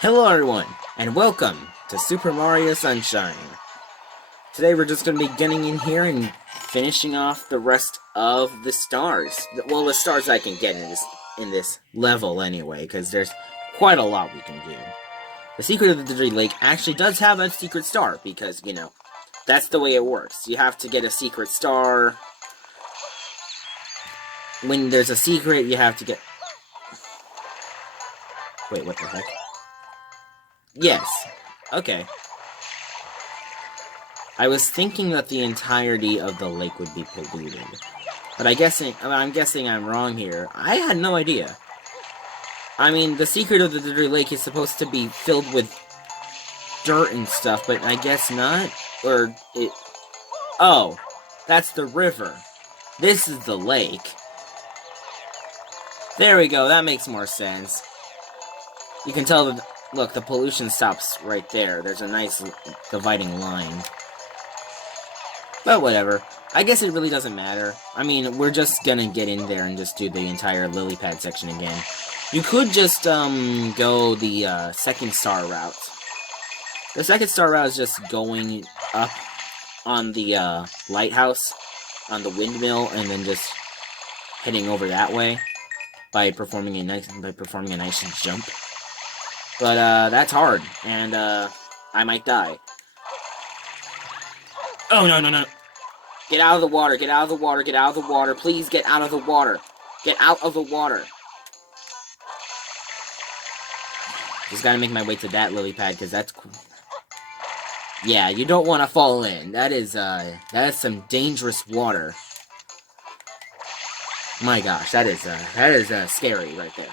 Hello everyone, and welcome to Super Mario Sunshine. Today we're just going to be getting in here and finishing off the rest of the stars. Well, the stars I can get in this level anyway, because there's quite a lot we can do. The secret of the Dirty Lake actually does have a secret star, because, you know, that's the way it works. You have to get a secret star. When there's a secret, you have to get... Wait, what the heck? Yes. Okay. I was thinking that the entirety of the lake would be polluted. But I'm guessing I'm wrong here. I had no idea. I mean, the secret of the Dirty Lake is supposed to be filled with dirt and stuff, but I guess not? Or it... Oh, that's the river. This is the lake. There we go, that makes more sense. You can tell that... Look, the pollution stops right there. There's a nice dividing line. But whatever. I guess it really doesn't matter. I mean, we're just gonna get in there and just do the entire lily pad section again. You could just, go the, second star route. The second star route is just going up on the, lighthouse, on the windmill, and then just heading over that way by performing a nice jump. But, that's hard, and, I might die. Oh, no. Get out of the water, get out of the water, get out of the water. Please get out of the water. Get out of the water. Just gotta make my way to that lily pad, because that's cool. Yeah, you don't want to fall in. That is some dangerous water. My gosh, that is scary right there.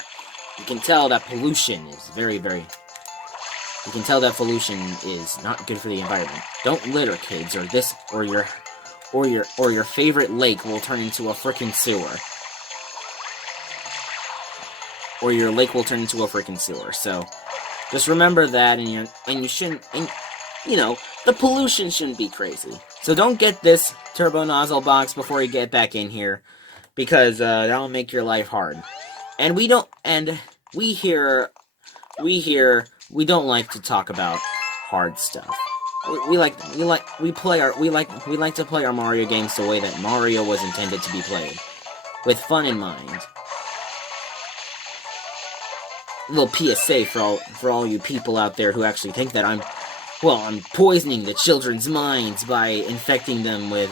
You can tell that pollution is very... You can tell that pollution is not good for the environment. Don't litter, kids, or your favorite lake will turn into a frickin' sewer. Or your lake will turn into a frickin' sewer. So, just remember that, and you shouldn't, you know, the pollution shouldn't be crazy. So don't get this turbo nozzle box before you get back in here, because that'll make your life hard. And we don't like to talk about hard stuff. We like to play our Mario games the way that Mario was intended to be played, with fun in mind. A little PSA for all you people out there who actually think that I'm poisoning the children's minds by infecting them with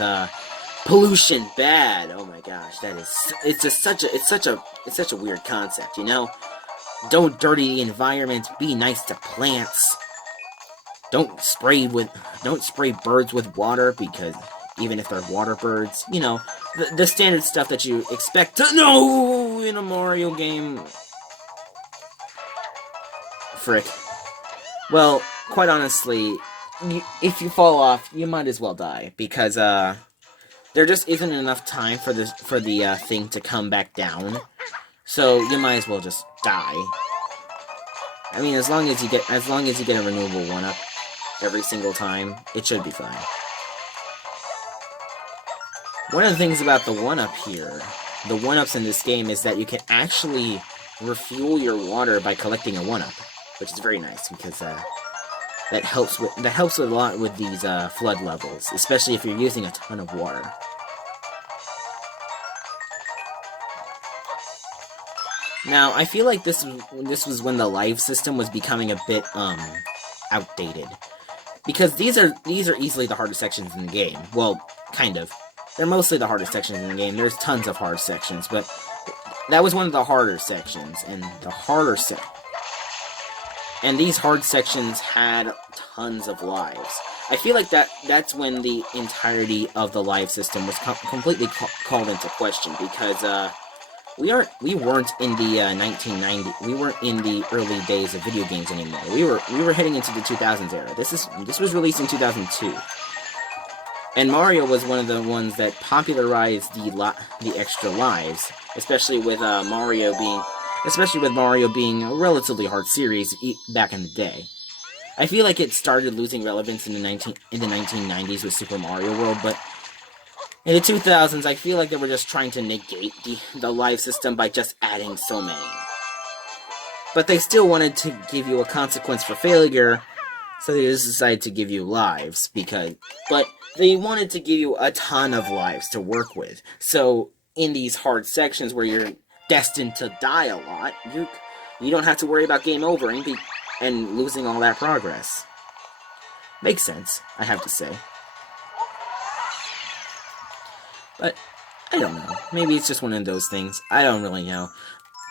pollution bad. Oh my gosh, it's such a weird concept, you know? Don't dirty the environment, be nice to plants. Don't spray birds with water, because even if they're water birds, you know, the standard stuff that you expect to know in a Mario game. Frick. Well, quite honestly, if you fall off, you might as well die, because there just isn't enough time for the thing to come back down. So you might as well just die. I mean, as long as you get a renewable 1-up every single time, it should be fine. One of the things about the 1-up here, the 1-ups in this game, is that you can actually refuel your water by collecting a 1-up, which is very nice, because that helps a lot with these flood levels, especially if you're using a ton of water. Now, I feel like this was when the life system was becoming a bit outdated, because these are easily the hardest sections in the game. Well, kind of. They're mostly the hardest sections in the game. There's tons of hard sections, but that was one of the harder sections, and these hard sections had tons of lives. I feel like that's when the entirety of the life system was completely called into question, because we weren't in the 1990s. We weren't in the early days of video games anymore. We were heading into the 2000s era. This was released in 2002, and Mario was one of the ones that popularized the extra lives, especially with Mario being a relatively hard series back in the day. I feel like it started losing relevance in the 1990s with Super Mario World, but in the 2000s, I feel like they were just trying to negate the live system by just adding so many. but they still wanted to give you a consequence for failure, so they just decided to give you lives, but they wanted to give you a ton of lives to work with. So in these hard sections where you're destined to die a lot, you don't have to worry about game over and losing all that progress. Makes sense, I have to say. But I don't know. Maybe it's just one of those things. I don't really know.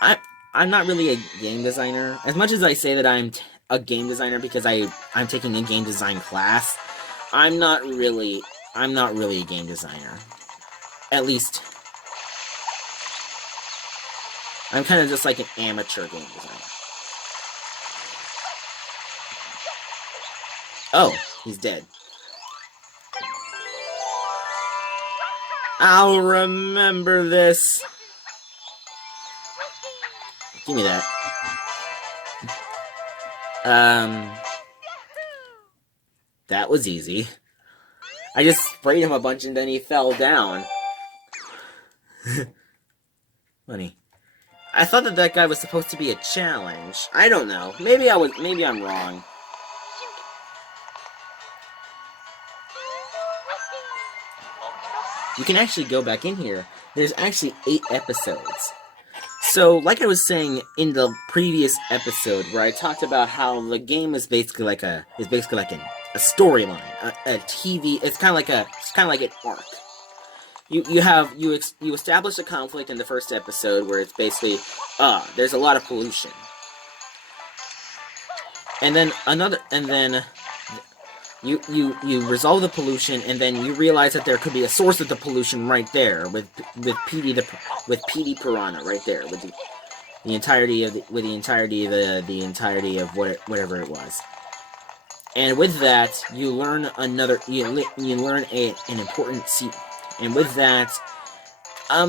I'm not really a game designer. As much as I say that I'm a game designer because I'm taking a game design class, I'm not really a game designer. At least, I'm kind of just like an amateur game designer. Oh, he's dead. I'll remember this. Give me that. That was easy. I just sprayed him a bunch and then he fell down. Funny. I thought that guy was supposed to be a challenge. I don't know. Maybe I'm wrong. You can actually go back in here. There's actually 8 episodes. So, like I was saying in the previous episode, where I talked about how the game is basically like a storyline, a TV. It's kind of like an arc. You establish a conflict in the first episode where it's basically there's a lot of pollution, and then you resolve the pollution, and then you realize that there could be a source of the pollution right there with Polluted Piranha right there with the entirety of whatever it was. And with that, you learn an important secret. And with that,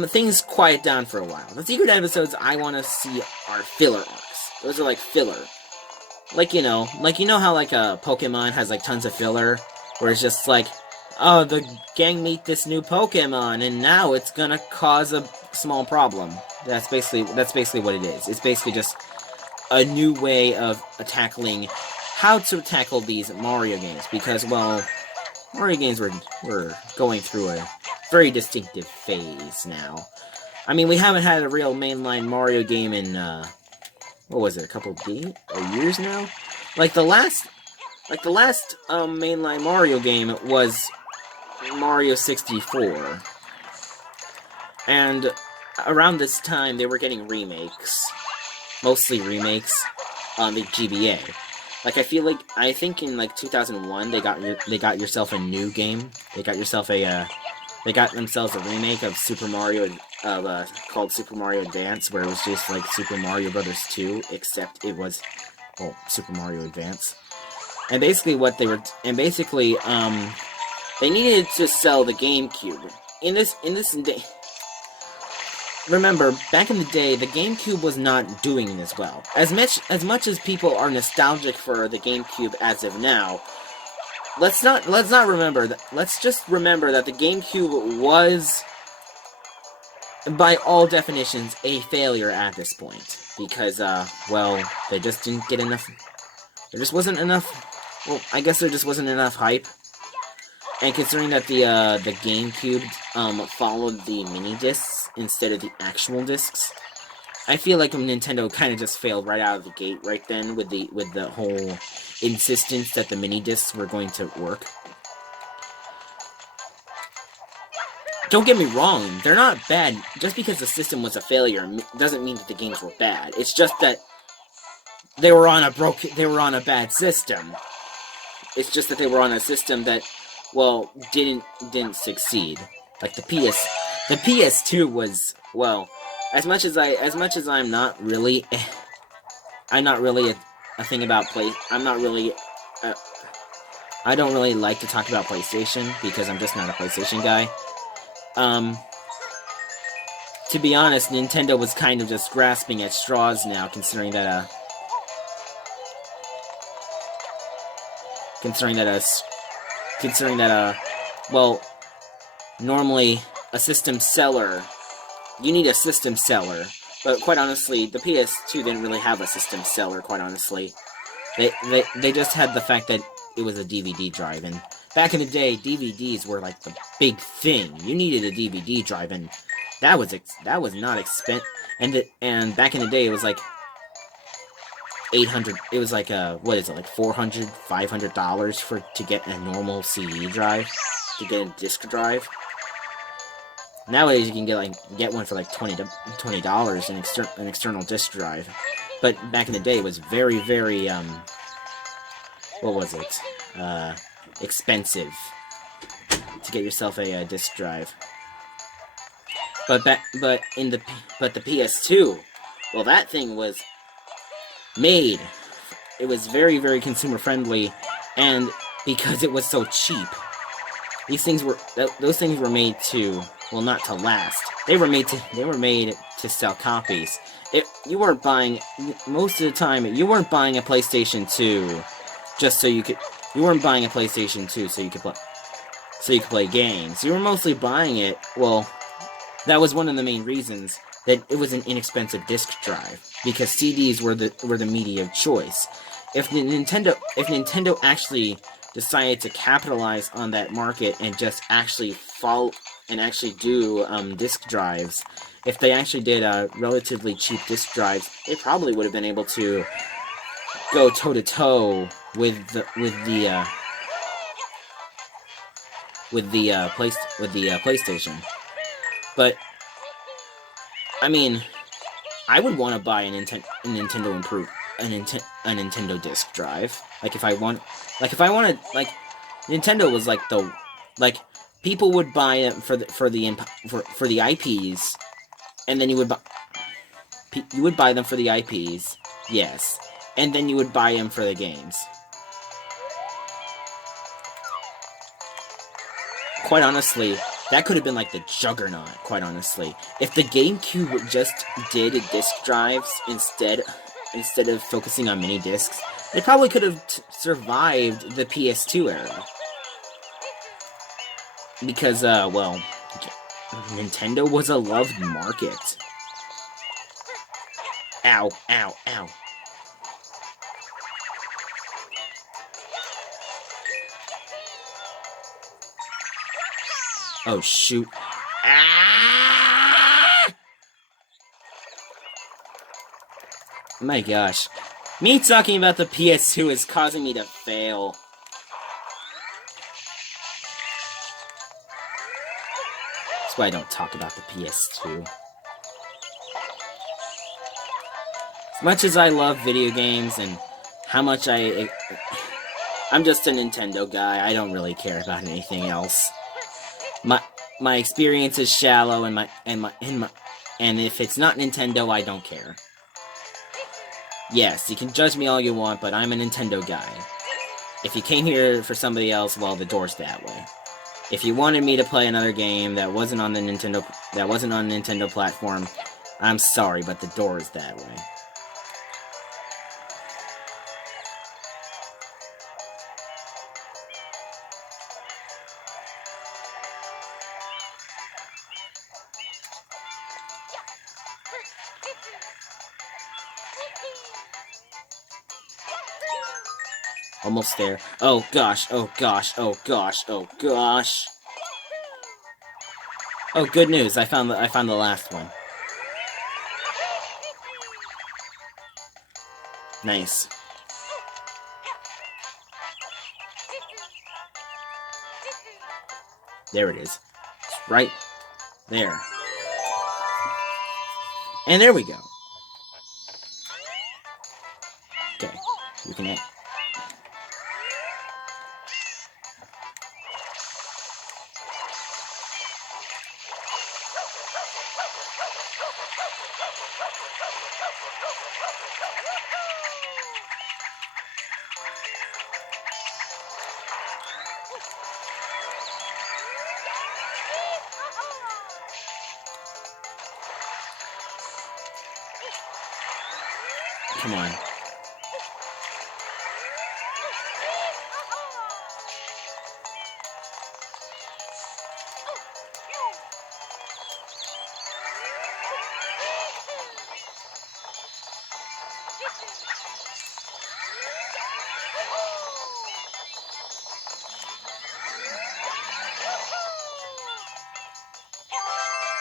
things quiet down for a while. The secret episodes I want to see are filler arcs. Those are like filler. Like you know how like a Pokemon has like tons of filler, where it's just like, oh, the gang meet this new Pokemon, and now it's gonna cause a small problem. That's basically what it is. It's basically just a new way of tackling how to tackle these Mario games, because, well, Mario games were going through a very distinctive phase now. I mean, we haven't had a real mainline Mario game in, what was it, a couple of years now? Like the last mainline Mario game was Mario 64. And around this time, they were getting remakes. Mostly remakes on the GBA. Like, I think in, like, 2001, they got yourself a new game. They got themselves a remake of Super Mario, called Super Mario Advance, where it was just like Super Mario Brothers 2, except it was, well, Super Mario Advance. And basically they needed to sell the GameCube. Remember, back in the day, the GameCube was not doing this well. As much as people are nostalgic for the GameCube as of now, let's just remember that the GameCube was, by all definitions, a failure at this point. Because, well, they just didn't get enough. There just wasn't enough. Well, I guess there just wasn't enough hype. And considering that the GameCube followed the mini discs instead of the actual discs, I feel like Nintendo kind of just failed right out of the gate right then with the whole insistence that the mini discs were going to work. Don't get me wrong, they're not bad. Just because the system was a failure doesn't mean that the games were bad. It's just that they were on a bad system. It's just that they were on a system that, well, didn't succeed. Like the PS2 was, well, as much as I'm not really a thing about I don't really like to talk about PlayStation because I'm just not a PlayStation guy. To be honest, Nintendo was kind of just grasping at straws now, considering that well, normally a system seller, you need a system seller But quite honestly, the PS2 didn't really have a system seller, quite honestly. They just had the fact that it was a DVD drive, and back in the day, DVDs were like the big thing. You needed a DVD drive, and that was not expensive. And back in the day, it was like 800. It was like what is it, like $400, $500 to get a normal CD drive, to get a disc drive. Nowadays, you can get one for like $20, an external disc drive. But back in the day, it was very, very what was it? Expensive to get yourself a disc drive. But the PS2, well, that thing was made. It was very, very consumer friendly, and because it was so cheap, those things were made to, well, not to last. They were made to sell copies. You weren't buying, most of the time, you weren't buying a PlayStation 2 just so you could. You weren't buying a PlayStation 2 so you could play games. You were mostly buying it. Well, that was one of the main reasons that it was an inexpensive disc drive, because CDs were the media of choice. If Nintendo actually decided to capitalize on that market and just actually do disc drives, if they actually did relatively cheap disc drives, they probably would have been able to go toe to toe with the PlayStation. But I mean, I would want to buy a Nintendo disc drive. Nintendo was people would buy it for the IPs, and then you would buy them for the IPs, yes, and then you would buy them for the games. Quite honestly, that could have been like the juggernaut, quite honestly. If the GameCube just did disc drives instead of focusing on mini discs, it probably could have survived the PS2 era. Because, well, Nintendo was a loved market. Ow, ow, ow. Oh, shoot. Ah! My gosh. Me talking about the PS2 is causing me to fail. That's why I don't talk about the PS2. As much as I love video games and how much I'm just a Nintendo guy. I don't really care about anything else. My experience is shallow, and if it's not Nintendo, I don't care. Yes, you can judge me all you want, but I'm a Nintendo guy. If you came here for somebody else, well, the door's that way. If you wanted me to play another game that wasn't on Nintendo platform, I'm sorry, but the door is that way. Almost there. Oh gosh, oh gosh, oh gosh, oh gosh. Oh, good news. I found the last one. Nice. There it is. It's right there. And there we go. Okay. We can... Come on.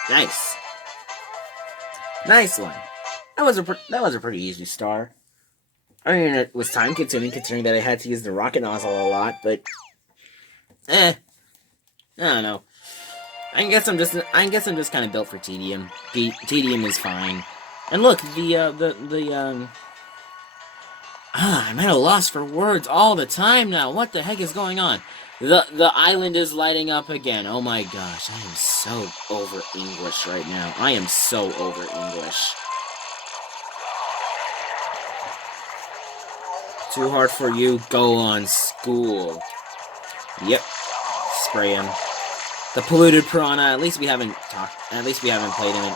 Nice. Nice one. That was a pretty easy star. I mean, it was time consuming considering that I had to use the rocket nozzle a lot, but I don't know. I guess I'm just kind of built for tedium. Tedium is fine. And look, I'm at a loss for words all the time now. What the heck is going on? The island is lighting up again. Oh my gosh, I am so over English right now. I am so over English. Too hard for you? Go on school. Yep. Spray him. The Polluted Piranha. At least we haven't played him.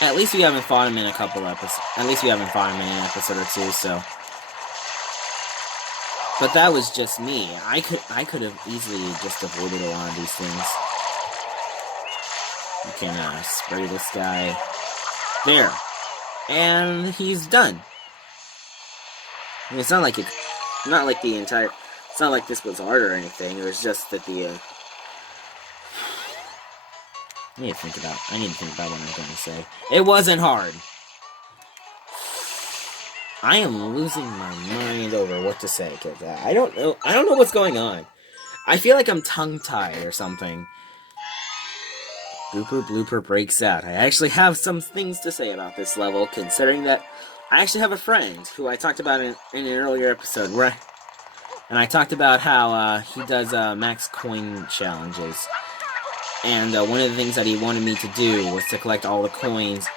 At least we haven't fought him in a couple episodes. At least we haven't fought him in an episode or two, so. But that was just me. I could have easily just avoided a lot of these things. You can spray this guy. There. And he's done. I mean, it's not like this was hard or anything. It was just that I need to think about what I'm going to say. It wasn't hard. I am losing my mind over what to say, because I don't know what's going on. I feel like I'm tongue-tied or something. Gooper Blooper breaks out. I actually have some things to say about this level, considering that I actually have a friend who I talked about in an earlier episode, and I talked about how he does max coin challenges. And one of the things that he wanted me to do was to collect all the coins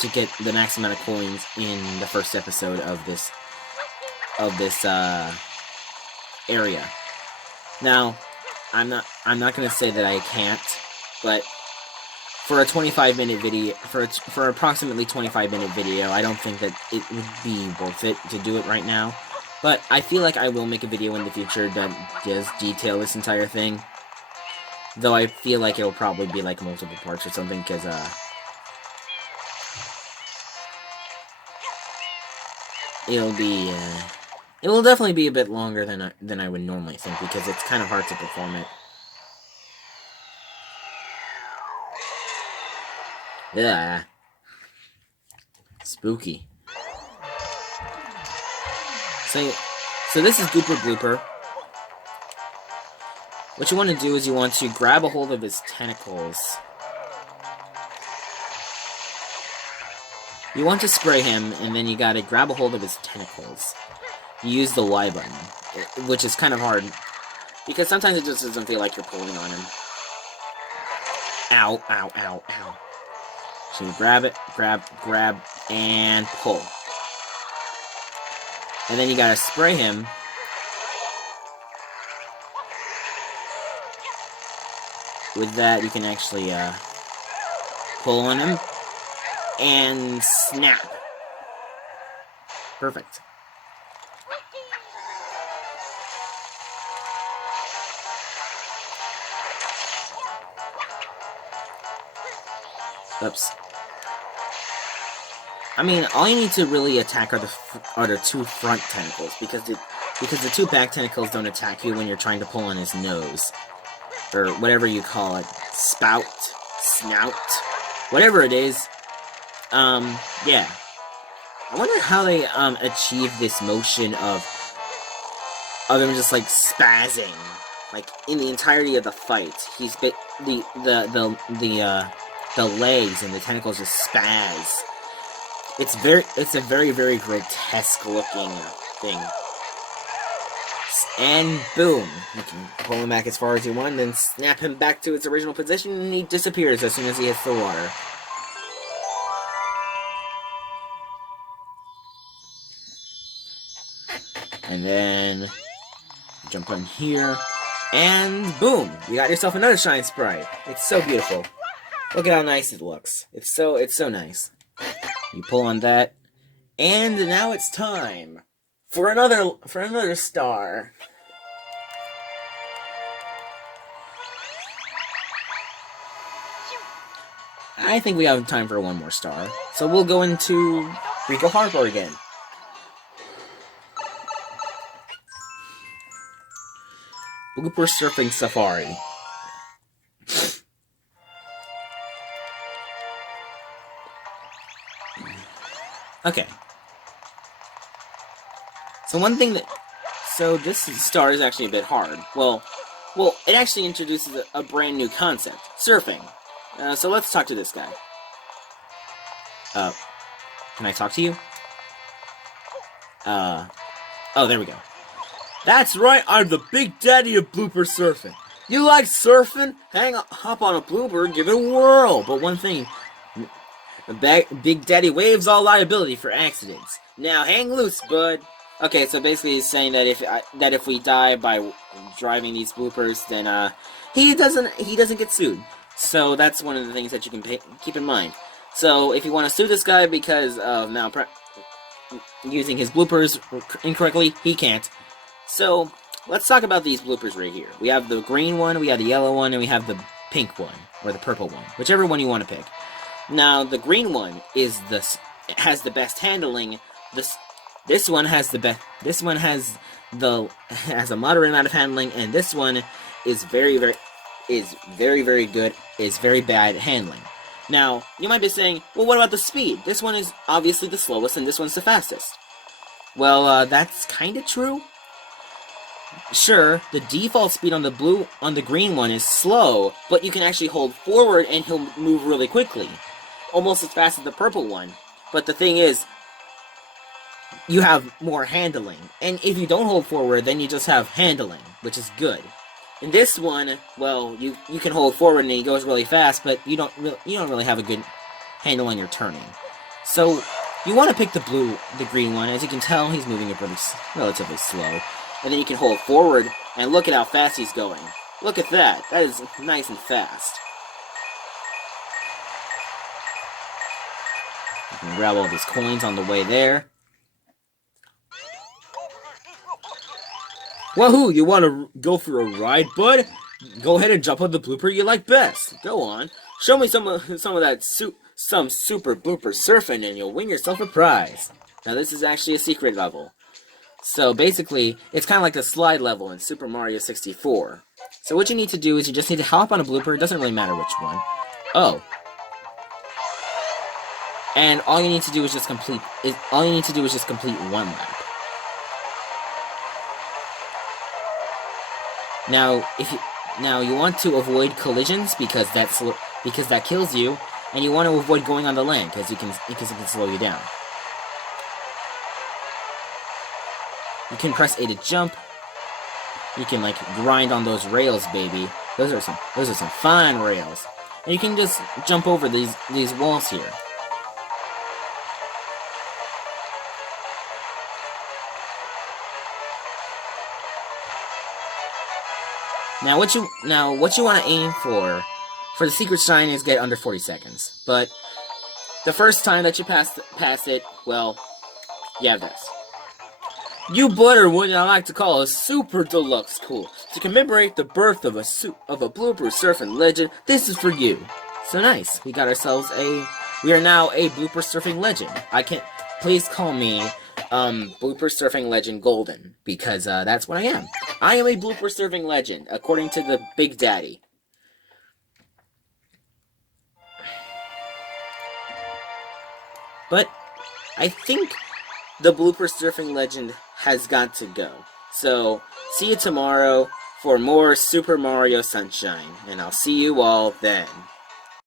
to get the max amount of coins in the first episode of this area. Now, I'm not gonna say that I can't, but for a 25-minute video, for approximately 25-minute video, I don't think that it would be worth it to do it right now. But I feel like I will make a video in the future that does detail this entire thing. Though I feel like it'll probably be like multiple parts or something, because it will definitely be a bit longer than I would normally think, because it's kind of hard to perform it. Yeah. Spooky. So this is Gooper Blooper. What you want to do is you want to grab a hold of his tentacles. You want to spray him, and then you gotta grab a hold of his tentacles. You use the Y button, which is kind of hard, because sometimes it just doesn't feel like you're pulling on him. Ow, ow, ow, ow. So you grab it, grab, and pull. And then you gotta spray him. With that, you can actually pull on him and snap. Perfect. Oops. I mean, all you need to really attack are the two front tentacles, because the two back tentacles don't attack you when you're trying to pull on his nose. Or whatever you call it. Spout, snout, whatever it is. Yeah. I wonder how they achieve this motion of them just like spazzing, like in the entirety of the fight. He's the legs and the tentacles just spaz. It's a very, very grotesque looking thing. And boom, you can pull him back as far as you want, and then snap him back to its original position, and he disappears as soon as he hits the water. And then jump on here, and boom, you got yourself another shine sprite. It's so beautiful. Look at how nice it looks. It's so nice. You pull on that, and now it's time for another star. I think we have time for one more star, so we'll go into Rico Harbor again. Gooper Surfing Safari. Okay. So this star is actually a bit hard. Well, it actually introduces a brand new concept, surfing. So let's talk to this guy. Can I talk to you? Oh, there we go. That's right, I'm the Big Daddy of blooper surfing. You like surfing? Hop on a blooper and give it a whirl. But one thing, Big Daddy waives all liability for accidents. Now hang loose, bud. Okay, so basically he's saying that if we die by driving these bloopers, then he doesn't get sued. So that's one of the things that you can keep in mind. So if you want to sue this guy because of using his bloopers incorrectly, he can't. So let's talk about these bloopers right here. We have the green one, we have the yellow one, and we have the pink one or the purple one, whichever one you want to pick. Now the green one has the best handling. This one has the best. This one has a moderate amount of handling, and this one is very good. Is very bad at handling. Now you might be saying, well, what about the speed? This one is obviously the slowest, and this one's the fastest. Well, that's kind of true. Sure, the default speed on the green one is slow, but you can actually hold forward and he'll move really quickly, almost as fast as the purple one. But the thing is, you have more handling, and if you don't hold forward, then you just have handling, which is good. In this one, well, you can hold forward and he goes really fast, but you don't really have a good handle on your turning. So you want to pick the green one. As you can tell, he's moving it relatively slow. And then you can hold forward, and look at how fast he's going. Look at that. That is nice and fast. You can grab all these coins on the way there. Wahoo! You want to go for a ride, bud? Go ahead and jump on the blooper you like best. Go on. Show me some of that super blooper surfing, and you'll win yourself a prize. Now this is actually a secret level. So basically, it's kind of like the slide level in Super Mario 64. So what you need to do is you just need to hop on a blooper. It doesn't really matter which one. Oh. And all you need to do is just complete one lap. Now you want to avoid collisions because that kills you, and you want to avoid going on the land because it can slow you down. You can press A to jump. You can like grind on those rails, baby. Those are some fine rails. And you can just jump over these walls here. Now what you want to aim for the secret shine is get under 40 seconds. But the first time that you pass it, well, you have this. You butter what I like to call a super deluxe cool. To commemorate the birth of a blooper surfing legend, this is for you. So nice. We are now a blooper surfing legend. Please call me, blooper surfing legend golden, because, that's what I am. I am a blooper surfing legend, according to the Big Daddy. But, I think the blooper surfing legend has got to go. So, see you tomorrow for more Super Mario Sunshine, and I'll see you all then.